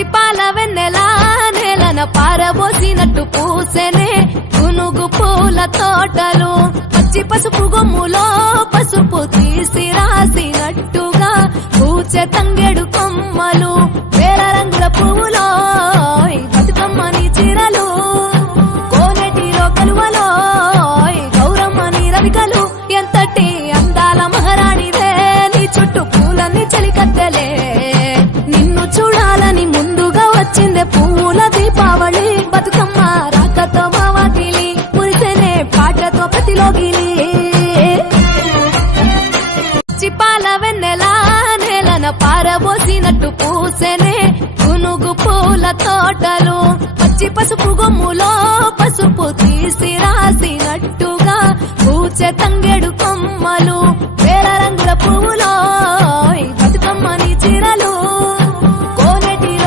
పచ్చిపాల వెన్నెలా నేలన పారబోసినట్టు పూసెనే గునుగు పూల తోటలు పచ్చి పసుపు గొమ్ములో పసుపు తీసి రాసినట్టుగా పూచె తంగెడు కొమ్మలు వేల రంగుల పువ్వులో బతుకమ్మని చీరలు కోనేటిలో కలువలో గౌరమ్మని రవికలు ఎంతటి అందాల మహారాణివే నీ చుట్టూ పూలన్నీ చలికత్తెలే నిన్ను చూడాలని ముందుగా వచ్చిందే పువ్వుల దీపావళి బతుకమ్మ రాకతో మావాకిలి మురిసెనే పాటతో ప్రతిలోగిలి చిపాల వెన్నెలా నేలన పారబోసినట్టు పూసెనే గునుగు పూల తోటలు పచ్చి పసుపు గొమ్ములో పసుపు తీసి రాసినట్టుగా పూచె తంగెడు కొమ్మలు వేల రంగుల పువ్వులో